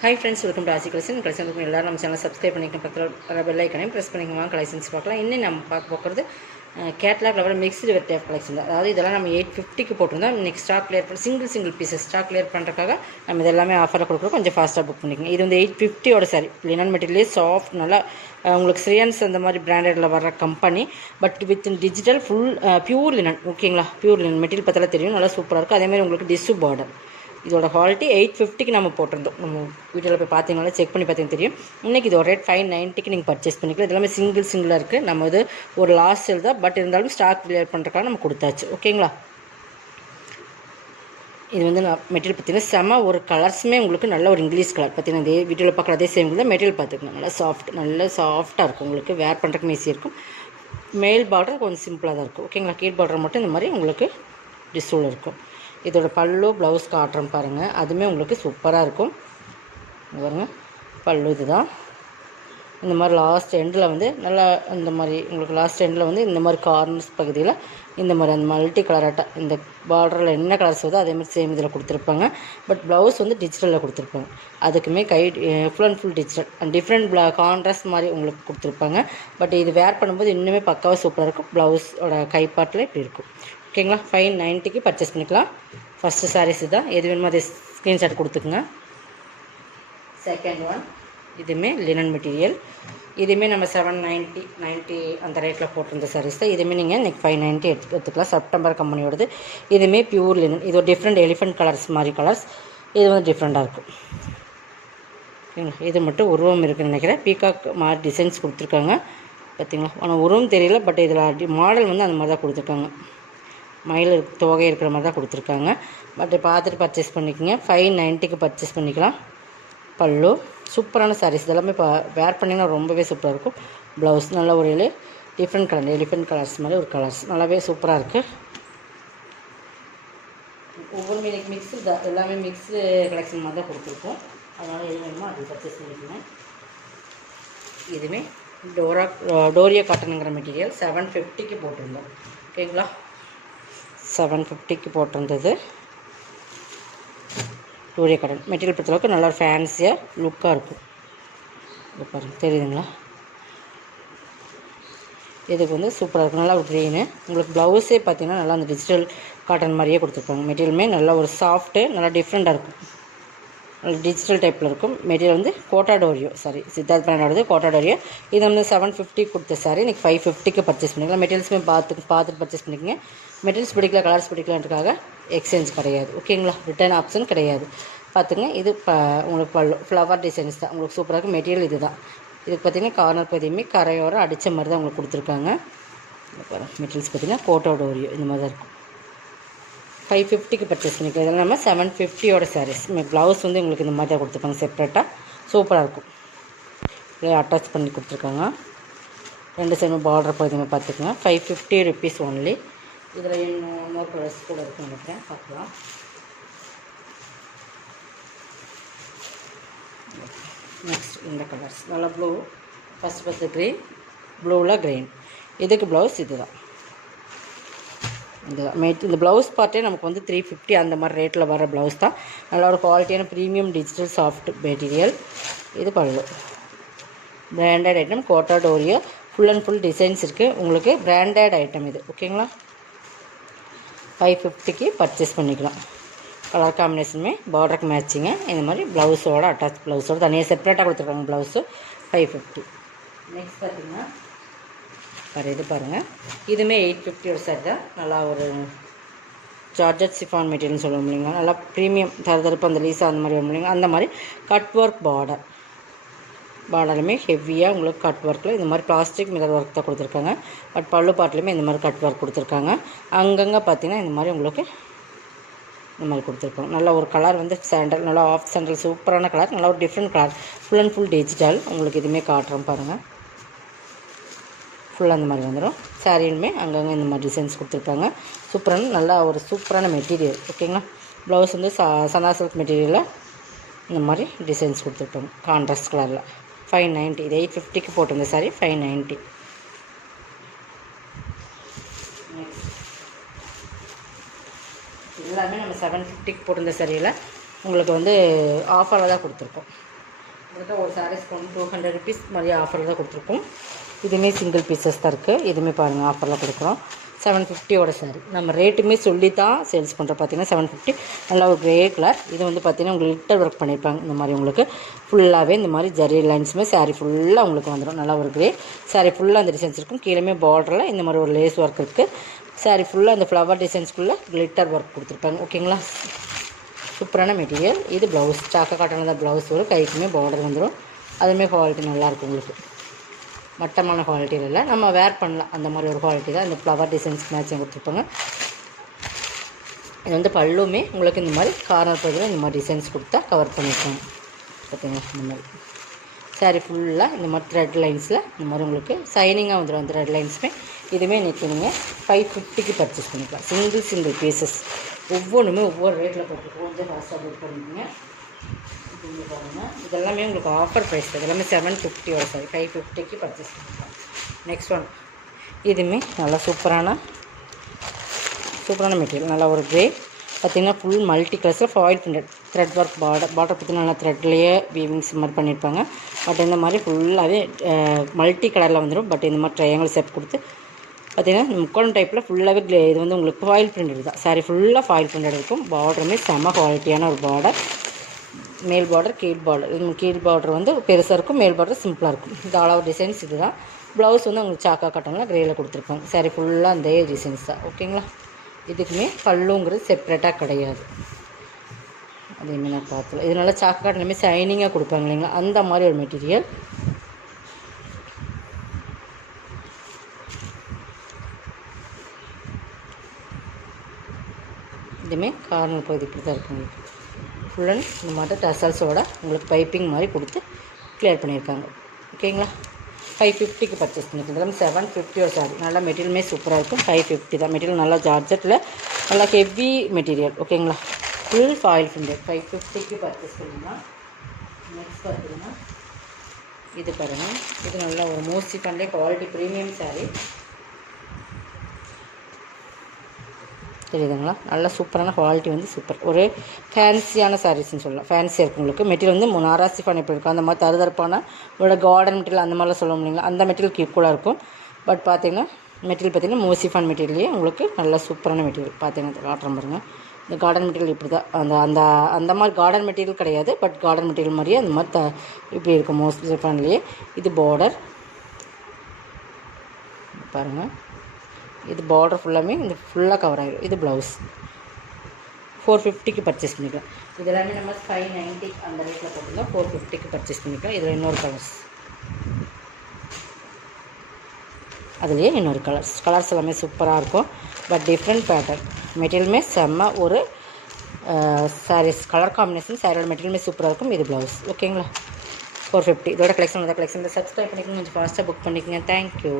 Hi friends, welcome to ஆசி collection. Collection எல்லாரும் நம்ம சேனல் சப்ஸ்கிரைப் பண்ணிக்கணும், பக்கத்தில் பெல் ஐக்கனையும் ப்ரெஸ் பண்ணிக்கலாம். கலெக்ஷன்ஸ் பார்க்கலாம். இன்னும் நம்ம பார்க்க போகிறது catalogue level mixed variety of collection தான். அதாவது இதெல்லாம் நம்ம 850க்கு போட்டிருந்தோம். இன்றைக்கி ஸ்டாக் கிளியர் பண்ணி சிங்கிள் பீசஸ் ஸ்டாக் கிளியர் பண்ணுறதுக்காக நம்ம இதெல்லாமே ஆஃபரில் கொடுக்குறோம். கொஞ்சம் ஃபாஸ்ட்டாக புக் பண்ணிக்கோங்க. இது வந்து 850 சாரி லினன் மெட்டீரியல் சாஃப்ட், நல்லா உங்களுக்கு ஸ்ரீயன்ஸ் அந்த மாதிரி பிராண்டடில் வர company. But with digital full pure linen. ஓகேங்களா, பியூர் லினன் மெட்டீரியல் பார்த்தாலே தெரியும், நல்லா சூப்பராக இருக்குது. அதேமாதிரி உங்களுக்கு டிஷ்யூ பார்டர். இதோட குவாலிட்டி 850க்கு நம்ம போட்டிருந்தோம். நம்ம வீடியோவில் போய் பார்த்தீங்கன்னா செக் பண்ணி பார்த்தீங்கன்னா தெரியும். இன்றைக்கி இதோட ரேட் 590க்கு நீங்கள் பர்ச்சேஸ் பண்ணிக்கலாம். இதெல்லாமே சிங்கிளாக இருக்குது. நம்ம இது ஒரு லாஸ்ட் சேல் தான், பட் இருந்தாலும் ஸ்டாக் கிளியர் பண்ணுறதுக்காக நம்ம கொடுத்தாச்சு. ஓகேங்களா, இது வந்து நான் மெட்டீரியல் பார்த்தீங்கன்னா செம ஒரு கலர்ஸுமே உங்களுக்கு நல்ல ஒரு இங்கிலீஷ் கலர் பார்த்தீங்கன்னா இதே வீடியோவில் பார்க்குற அதே சேம் தான். மெட்டீரியல் பார்த்துக்கணும், நல்லா சாஃப்ட்டாக இருக்கும். உங்களுக்கு வேர் பண்ணுறதுக்கு ஈஸியாக இருக்கும். மேல் பார்டர் கொஞ்சம் சிம்பிளாக தான் இருக்கும். ஓகேங்களா, கீழ் பார்டர் மட்டும் இந்த மாதிரி உங்களுக்கு டிஸ்ஸில் இருக்கும். இதோட பல்லு ப்ளவுஸ் காட்டுறோம் பாருங்கள், அதுவுமே உங்களுக்கு சூப்பராக இருக்கும். பாருங்கள், பல்லு இதுதான். இந்த மாதிரி லாஸ்ட் எண்டில் வந்து நல்லா இந்த மாதிரி உங்களுக்கு லாஸ்ட் எண்டில் வந்து இந்த மாதிரி கார்னர்ஸ் பகுதியில் இந்த மாதிரி அந்த மல்டி கலராட்டாக இந்த பார்டரில் என்ன கலர்ஸ் வருதோ அதேமாதிரி சேம் இதில் கொடுத்துருப்பாங்க. பட் ப்ளவுஸ் வந்து டிஜிட்டலில் கொடுத்துருப்பாங்க. அதுக்குமே full and full digital and different contrast மாதிரி உங்களுக்கு கொடுத்துருப்பாங்க. பட் இது வேர் பண்ணும்போது இன்னுமே பக்காவாக சூப்பராக இருக்கும். ப்ளவுஸோட கைப்பாட்டில் இப்படி இருக்கும். ஓகேங்களா, 590க்கு பர்ச்சேஸ் பண்ணிக்கலாம். ஃபஸ்ட்டு சாரீஸ் தான். எது வேணுமோ அதை ஸ்க்ரீன்ஷாட் கொடுத்துக்குங்க. செகண்ட் ஒன், இதுவுமே லினன் மெட்டீரியல். இதுவுமே நம்ம 790 அந்த ரேட்டில் போட்டிருந்த சாரீஸ் தான். இதுவுமே நீங்கள் இன்றைக்கி 590 எடுத்துக்கலாம். செப்டம்பர் கம்பெனியோடது. இதுவுமே பியூர் லினன். இது ஒரு டிஃப்ரெண்ட் எலிஃபென்ட் கலர்ஸ் மாதிரி கலர்ஸ். இது வந்து டிஃப்ரெண்ட்டாக இருக்கும். ஓகேங்களா, இது மட்டும் உருவம் இருக்குதுன்னு நினைக்கிறேன். பீகாக் மாதிரி டிசைன்ஸ் கொடுத்துருக்காங்க பார்த்தீங்களா. ஆனால் உருவம் தெரியல, பட் இதில் மாடல் வந்து அந்த மாதிரி தான் கொடுத்துருக்காங்க. மயில் தொகை இருக்கிற மாதிரி தான் கொடுத்துருக்காங்க. பட் பார்த்துட்டு பர்ச்சேஸ் பண்ணிக்கோங்க. 590க்கு பர்ச்சேஸ் பண்ணிக்கலாம். பல்லு சூப்பரான சாரீஸ். இதெல்லாமே இப்போ வேர் பண்ணிங்கன்னா ரொம்பவே சூப்பராக இருக்கும். ப்ளவுஸ் நல்ல ஒரு டிஃப்ரெண்ட் கலர் எலிஃபென்ட் கலர்ஸ் மாதிரி ஒரு கலர்ஸ் நல்லாவே சூப்பராக இருக்குது. ஒவ்வொரு மீனுக்கு மிக்ஸு தான், எல்லாமே மிக்ஸு கலெக்ஷன் மாதிரி தான் கொடுத்துருக்கோம். அதனால் எது வேணுமோ அது பர்ச்சேஸ் பண்ணிக்கோங்க. இதுவுமே டோரியா காட்டனுங்கிற மெட்டீரியல் 750க்கு போட்டிருந்தோம். ஓகேங்களா, 750க்கு போட்டிருந்தது. டோரியா காட்டன் மெட்டீரியல் பொறுத்தளவுக்கு நல்லா ஒரு ஃபேன்சியாக லுக்காக இருக்கும். இது பாருங்கள், தெரியுதுங்களா. இதுக்கு வந்து சூப்பராக இருக்கும். நல்லா ஒரு க்ரீனு. உங்களுக்கு ப்ளவுஸே பார்த்தீங்கன்னா நல்லா அந்த டிஜிட்டல் காட்டன் மாதிரியே கொடுத்துருப்பாங்க. மெட்டீரியலுமே நல்லா ஒரு சாஃப்ட்டு, நல்லா டிஃப்ரெண்ட்டாக இருக்கும். நல்லா டிஜிட்டல் டைப்பில் இருக்கும். மெட்டீரியல் வந்து கோட்டாடோரியோ சித்தார்த் பிராண்டோடது கோட்டாடோரியோ. இது வந்து 750 கொடுத்த சாரி இன்றைக்கி 550க்கு பர்ச்சேஸ் பண்ணிக்கலாம். மெட்டீரியல்ஸுமே பார்த்துட்டு பர்ச்சேஸ் பண்ணிக்கோங்க. மெட்டீரியல்ஸ் பிடிக்கல, கலர்ஸ் பிடிக்கலன்றதுக்காக எக்ஸ்சேஞ்ச் கிடையாது. ஓகேங்களா, ரிட்டர்ன் ஆப்ஷன் கிடையாது. பார்த்துங்க, இது உங்களுக்கு பல்லு ஃப்ளவர் டிசைன்ஸ் தான். உங்களுக்கு சூப்பராக இருக்கும். மெட்டீரியல் இது தான். இதுக்கு பார்த்திங்கன்னா கார்னர் பகுதியுமே கரையோரம் அடித்த மாதிரி தான் உங்களுக்கு கொடுத்துருக்காங்க. மெட்டீரியல்ஸ் பார்த்திங்கன்னா கோட்டாடோரியோ இந்த மாதிரி தான் இருக்கும். 550க்கு பர்ச்சேஸ் பண்ணிக்கலாம். இதெல்லாம் நம்ம 750 சாரீஸ். ப்ளவுஸ் வந்து உங்களுக்கு இந்த மாதிரி தான் கொடுத்துருக்காங்க செப்ரேட்டாக. சூப்பராக இருக்கும். இதே அட்டாச் பண்ணி கொடுத்துருக்காங்க. 2 சைடும் பார்டர் பகுதியுமே பார்த்துக்கோங்க. 550 rupees ஒன்லி. இதில் இன்னொரு கலர்ஸ் கூட இருக்குன்னு நினைக்கிறேன், பார்க்கலாம். நெக்ஸ்ட் இந்த கலர்ஸ் நல்லா ப்ளூ, ஃபஸ்ட்டு க்ரீன், ப்ளூவில் க்ரீன். இதுக்கு ப்ளவுஸ் இது தான். இந்த ப்ளவுஸ் பார்த்தே நமக்கு வந்து 350 அந்த மாதிரி ரேட்டில் வர ப்ளவுஸ் தான். நல்ல ஒரு குவாலிட்டியான ப்ரீமியம் டிஜிட்டல் சாஃப்ட் மெட்டீரியல். இது பல்லு. பிராண்டட் ஐட்டம் கோட்டாடோரியோ. ஃபுல் அண்ட் ஃபுல் டிசைன்ஸ் இருக்குது. உங்களுக்கு பிராண்டட் ஐட்டம் இது. ஓகேங்களா, 550க்கு பர்ச்சேஸ் பண்ணிக்கலாம். கலர் காம்பினேஷனுமே பார்டருக்கு மேட்சிங்க. இந்த மாதிரி ப்ளவுஸோட அட்டாச் ப்ளவுஸோடு தனியாக செப்பரேட்டாக கொடுத்துருக்காங்க. ப்ளவுஸு 550. நெக்ஸ்ட் பார்த்திங்கன்னா இது பாருங்கள். இதுவுமே 850 சாரி தான். நல்லா ஒரு ஜார்ஜட் சிஃபான் மெட்டீரியல்னு சொல்லுவோம் இல்லைங்களா. நல்லா ப்ரீமியம் தரப்பு அந்த லீஸா அந்த மாதிரி வரும் இல்லைங்களா. அந்த மாதிரி கட் ஒர்க் பார்டருமே ஹெவியாக உங்களுக்கு கட் ஒர்க்கில் இந்த மாதிரி பிளாஸ்டிக் மிரர் ஒர்க் தான் கொடுத்துருக்காங்க. பட் பல்லு பாட்டிலுமே இந்த மாதிரி கட் ஒர்க் கொடுத்துருக்காங்க. அங்கங்கே பார்த்திங்கன்னா இந்த மாதிரி உங்களுக்கு இந்த மாதிரி கொடுத்துருக்கோம். நல்ல ஒரு கலர் வந்து சாண்டல், நல்லா ஆஃப் சாண்டல் சூப்பரான கலர். நல்லா ஒரு different colour. Full and full digital. உங்களுக்கு இதுவுமே காட்டுறோம் பாருங்கள். ஃபுல்லாக அந்த மாதிரி வந்துடும். சாரியுமே அங்கங்கே இந்த மாதிரி டிசைன்ஸ் கொடுத்துருப்பாங்க. சூப்பரான நல்லா ஒரு சூப்பரான மெட்டீரியல். ஓகேங்களா, ப்ளவுஸ் வந்து சனா சில்க் மெட்டீரியலில் இந்த மாதிரி டிசைன்ஸ் கொடுத்துருப்பாங்க கான்ட்ராஸ்ட் கலரில். 590. இது 850க்கு போட்டிருந்த சாரி 590. எல்லாமே நம்ம 750க்கு போட்டிருந்த சாரியில் உங்களுக்கு வந்து ஆஃபரில் தான் கொடுத்துருக்கோம். உங்களுக்கு ஒரு சாரீஸ் கொண்டு 200 ருபீஸ் மாதிரி ஆஃபரில் தான் கொடுத்துருக்கோம். இதுவுமே சிங்கிள் பீசஸ் தான் இருக்குது. இதுவுமே பாருங்கள் ஆஃபரில் கொடுக்குறோம். 750 சாரி. நம்ம ரேட்டுமே சொல்லி தான் சேல்ஸ் பண்ணுறோம். பார்த்தீங்கன்னா 750 நல்லா ஒரு க்ரே கலர். இது வந்து பார்த்திங்கன்னா உங்களுக்கு லிட்டர் ஒர்க் பண்ணியிருப்பாங்க. இந்த மாதிரி உங்களுக்கு ஃபுல்லாகவே இந்த மாதிரி ஜரி லைன்ஸுமே சாரீ ஃபுல்லாக உங்களுக்கு வந்துடும். நல்லா ஒரு க்ரே சாரீ ஃபுல்லாக அந்த டிசைன்ஸ் இருக்கும். கீழே பார்டரில் இந்த மாதிரி ஒரு லேஸ் ஒர்க் இருக்குது. சாரீ ஃபுல்லாக அந்த ஃப்ளவர் டிசைன்ஸ்குள்ளே glitter ஒர்க் கொடுத்துருப்பாங்க. ஓகேங்களா, சூப்பரான மெட்டீரியல். இது ப்ளவுஸ் சாக்கா காட்டனில் தான் ப்ளவுஸ் வரும். கைக்குமே பார்டர் வந்துடும். அதுவுமே குவாலிட்டி நல்லாயிருக்கும். உங்களுக்கு மட்டமான குவாலிட்டியில் இல்லை, நம்ம வேர் பண்ணலாம் அந்த மாதிரி ஒரு குவாலிட்டி தான். இந்த ஃப்ளவர் டிசைன்ஸ்க்கு மேட்சிங் கொடுத்துருப்பாங்க. இது வந்து பல்லுமே உங்களுக்கு இந்த மாதிரி கார்னர் பகுதியில் இந்த மாதிரி டிசைன்ஸ் கொடுத்தா கவர் பண்ணியிருக்காங்க. பார்த்தீங்கன்னா இந்த மாதிரி சாரீ ஃபுல்லாக இந்த மாதிரி த்ரெட் லைன்ஸில் இந்த மாதிரி உங்களுக்கு சைனிங்காக வந்துடும். அந்த த்ரெட் லைன்ஸுமே இதுவுமே இன்றைக்கி நீங்கள் 550க்கு பர்ச்சேஸ் பண்ணிக்கலாம். சிங்கிள் பீசஸ் ஒவ்வொன்றுமே ஒவ்வொரு ரேட்டில் போட்டுருக்கோம். கொஞ்சம் ஃபாஸ்ட்டாக புக் பண்ணிக்கோங்க. பாருங்கள், இதெல்லாமே உங்களுக்கு ஆஃபர் ப்ரைஸ். இதெல்லாமே 750 சாரி 550க்கு பர்ச்சேஸ் பண்ணிக்கலாம். நெக்ஸ்ட் ஒன், இதுவுமே நல்லா சூப்பரான மெட்டீரியல். நல்லா ஒரு க்ரே பார்த்திங்கன்னா ஃபுல் மல்டி கலர்ஸில் foil printed thread work border பார்த்திங்கன்னா நல்லா த்ரெட்லேயே வீவிங்ஸ் மாதிரி பண்ணியிருப்பாங்க. பட் இந்த மாதிரி ஃபுல்லாகவே மல்டி கலரில் வந்துடும். பட் இந்த மாதிரி ட்ரையாங்கிள் செட் கொடுத்து பார்த்திங்கன்னா முக்கோணம் டைப்பில் ஃபுல்லாகவே இது வந்து உங்களுக்கு ஃபாயில் பிரிண்டட் தான். சாரி ஃபுல்லாக ஃபாயில் பிரிண்டட் இருக்கும். பார்டருமே செம்ம குவாலிட்டியான ஒரு பார்டர். மேல் பார்டர் கீழ் பார்டர். இது கீழ் பார்டர் வந்து பெருசாக இருக்கும், மேல் பார்டர் சிம்பிளாக இருக்கும். இது ஆல் ஓவர் டிசைன்ஸ். இது தான் ப்ளவுஸ் வந்து உங்களுக்கு சாக்கா காட்டனில் க்ரேயில் கொடுத்துருப்பாங்க. சாரி ஃபுல்லாக அந்த டிசைன்ஸ் தான். ஓகேங்களா, இதுக்குமே பல்லுங்கிறது செப்ரேட்டாக கிடையாது. அதேமாதிரி நான் பார்த்தல இது நல்லா சாக்கா காட்டனுமே ஷைனிங்காக கொடுப்பாங்க இல்லைங்களா, அந்த மாதிரி ஒரு மெட்டீரியல். இதுவுமே கார்னர் பகுதி இப்படி தான் இருக்கும். உங்களுக்கு ஃபுல் அண்ட் இந்த மாதிரி டசல்ஸோட உங்களுக்கு பைப்பிங் மாதிரி கொடுத்து கிளியர் பண்ணியிருக்காங்க. ஓகேங்களா, 550க்கு பர்ச்சேஸ் பண்ணிக்கலாம். 750 சாரி. நல்லா மெட்டீரியலுமே சூப்பராக இருக்கும். 550 தான். மெட்டீரியல் நல்லா ஜார்ஜெட்டில் நல்லா ஹெவி மெட்டீரியல். ஓகேங்களா, ஃபுல் ஃபாயில் பிரிண்டட் 550க்கு பர்ச்சேஸ் பண்ணிக்கலாம். நெக்ஸ்ட் பார்த்தீங்கன்னா இது பாருங்கள், இது நல்லா ஒரு மோஸ்ட்லி பண்ணே குவாலிட்டி ப்ரீமியம் சாரீ. தெரியுதுங்களா, நல்ல சூப்பரான குவாலிட்டி வந்து சூப்பர். ஒரு ஃபேன்சியான சாரீஸ்ன்னு சொல்லலாம். ஃபேன்சியாக இருக்கும். உங்களுக்கு மெட்டீரியல் வந்து நாராசி பண்ணி இருக்கும். அந்த மாதிரி தருதரப்பான ஒரு கார்டன் மெட்டீரியல் அந்த மாதிரிலாம் சொல்ல முடியுங்களா, அந்த மெட்டீரியலுக்கு ஈக்குவலாக இருக்கும். பட் பார்த்தீங்கன்னா மெட்டீரியல் பார்த்தீங்கன்னா மோசிஃபான் மெட்டீரியலே உங்களுக்கு நல்ல சூப்பரான மெட்டீரியல். பார்த்தீங்கன்னா காட்டுறேன் பாருங்கள். இந்த கார்டன் மெட்டீரியல் இப்படி தான். அந்த அந்த மாதிரி கார்டன் மெட்டீரியல் கிடையாது. பட் கார்டன் மெட்டீரியல் மாதிரியே அந்த மாதிரி இப்படி இருக்கும் மோசிஃபான்லேயே. இது பார்டர் பாருங்கள். இது பார்டர் ஃபுல்லாமே இந்த ஃபுல்லாக கவர் ஆகிடும். இது ப்ளவுஸ் 450க்கு பர்ச்சேஸ் பண்ணிக்கலாம். இது எல்லாமே நம்ம 590 அந்த ரேட்டில் போட்டுருந்தோம். 450க்கு பர்ச்சேஸ் பண்ணிக்கலாம். இதில் இன்னொரு அதுலேயே இன்னொரு கலர்ஸ் எல்லாமே சூப்பராக இருக்கும். But different pattern. மெட்டீரியலுமே செம்ம ஒரு சாரீஸ் கலர் காம்பினேஷன். சாரியோட மெட்டீரியலுமே சூப்பராக இருக்கும். இது ப்ளவுஸ். ஓகேங்களா, 450. இதோட கலெக்ஷன் சப்ஸ்கிரைப் பண்ணிக்கோங்க. கொஞ்சம் ஃபாஸ்ட்டாக புக் பண்ணிக்கோங்க. தேங்க்யூ.